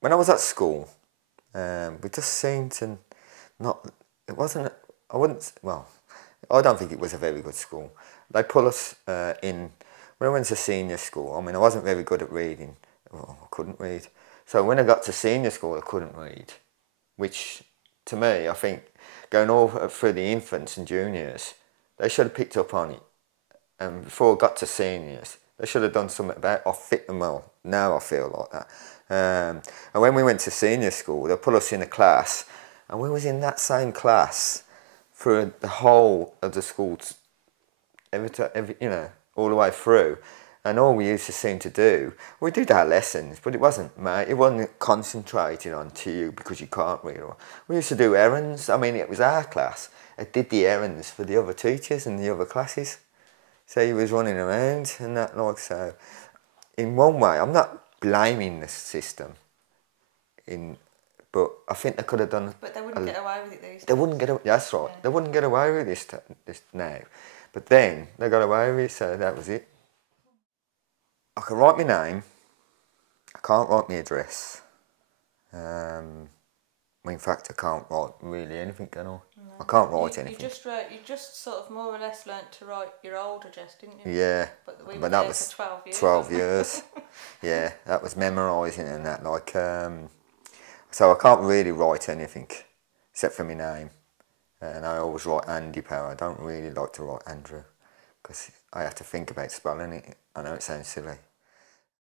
When I was at school, we just seemed to not. It wasn't. I wouldn't. Well, I don't think it was a very good school. They put us in when I went to senior school. I mean, I wasn't very good at reading. Well, I couldn't read. So when I got to senior school, I couldn't read, which to me, I think, going all through the infants and juniors, they should have picked up on it. And before I got to seniors, they should have done something about it. I fit them well. Now I feel like that. And when we went to senior school, they put us in a class, and we was in that same class for the whole of the school, every all the way through. And all we used to seem to do, we did our lessons, but it wasn't concentrating on to you because you can't read. We used to do errands. I mean, it was our class. It did the errands for the other teachers and the other classes. So he was running around and that, like, so. In one way, I'm not blaming the system, but I think they could have done. But they wouldn't get away with it these days. They wouldn't get. That's right. Yeah. They wouldn't get away with this now, but then they got away with it, so that was it. I can write my name. I can't write my address. In fact, I can't write really anything, can I? No. I can't write anything. You just sort of more or less learnt to write your old address, didn't you? Yeah. But that was for 12 years. 12 years. Yeah, that was memorising and that, like, so I can't really write anything except for my name. And I always write Andy Power. I don't really like to write Andrew because I have to think about spelling it. I know it sounds silly.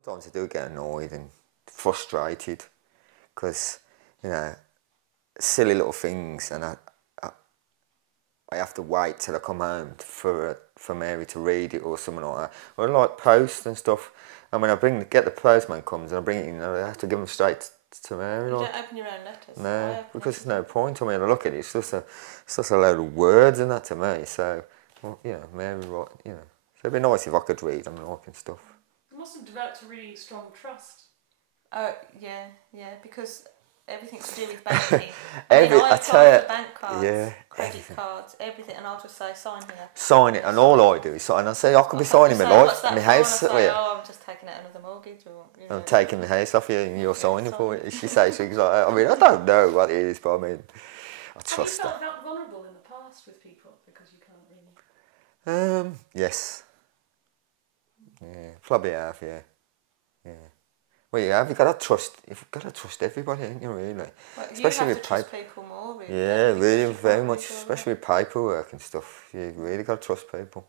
Sometimes I do get annoyed and frustrated because, silly little things, and I have to wait till I come home for Mary to read it or something like that. Or like post and stuff. And when I get the postman comes and I bring it in, I have to give them straight to Mary. You don't open your own letters? No, because there's no point. I mean, I look at it, it's just a load of words and that to me. So, well, Mary wrote, So it'd be nice if I could read and like and stuff. You must have developed a really strong trust. Yeah, because everything to do with banking. I apply for bank cards, credit cards, everything, and I'll just say, sign here. Sign it, and all I do is sign. I say, I could be signing my life, my house. I'm just taking out another mortgage. I'm taking my house off you, and you're signing for it. She says things like that. I mean, I don't know what it is, but I mean, I trust her. Have you felt vulnerable in the past with people because you can't read? Yes. Yeah, probably have. Yeah. Well, you've got to trust. You've got to trust everybody, haven't you? Really, well, especially with trust people more. Really, yeah, really, very much. Especially with paperwork and stuff. You really got to trust people.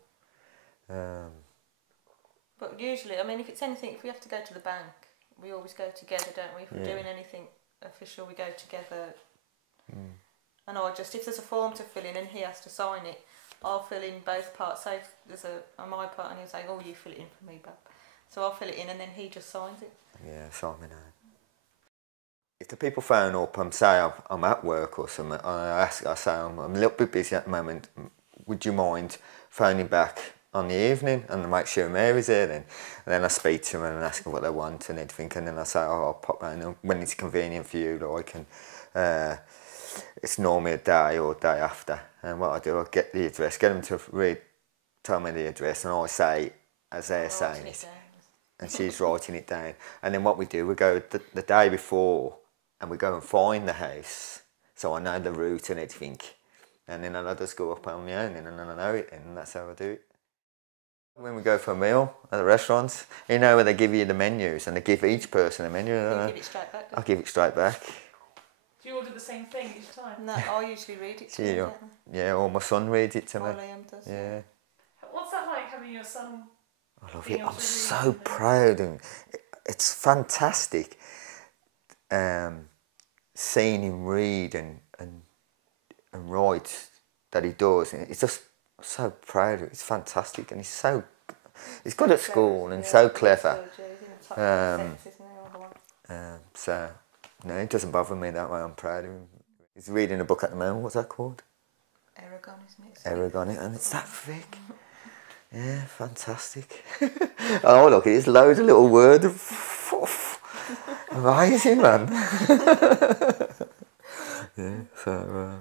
But usually, I mean, if it's anything, if we have to go to the bank, we always go together, don't we? If we're doing anything official, we go together. And if there's a form to fill in and he has to sign it, I'll fill in both parts. Say if there's on my part and he'll say, "Oh, you fill it in for me, Bob." So I'll fill it in and then he just signs it. Yeah, sign me now. If the people phone up and say I'm at work or something, I say I'm a little bit busy at the moment. Would you mind phoning back on the evening and make sure Mary's here then? And then I speak to them and ask them what they want and everything, and then I say, I'll pop round when it's convenient for you, like, and it's normally a day or day after. And what I do, I get the address, get them to tell me the address, and I say as they're saying it. And she's writing it down. And then what we do, we go the day before and we go and find the house. So I know the route and everything. And then I just go up on my own and then I know it, and that's how I do it. When we go for a meal at the restaurants, where they give you the menus and they give each person a menu. You give it straight back. I give it straight back. Do you order the same thing each time? No, I usually read it to you. Yeah, or my son reads it to me. Liam does. Yeah. What's that like, having your son? I love it. I'm so proud, and it's fantastic seeing him read and write that he does. And it's just so proud of it. It's fantastic, and he's good at school and so clever. So no, it doesn't bother me that way. I'm proud of him. He's reading a book at the moment. What's that called? Aragon, isn't it? Aragon, and it's that thick. Yeah, fantastic. Oh, look, it's loads of little words. Amazing, man. Yeah, so...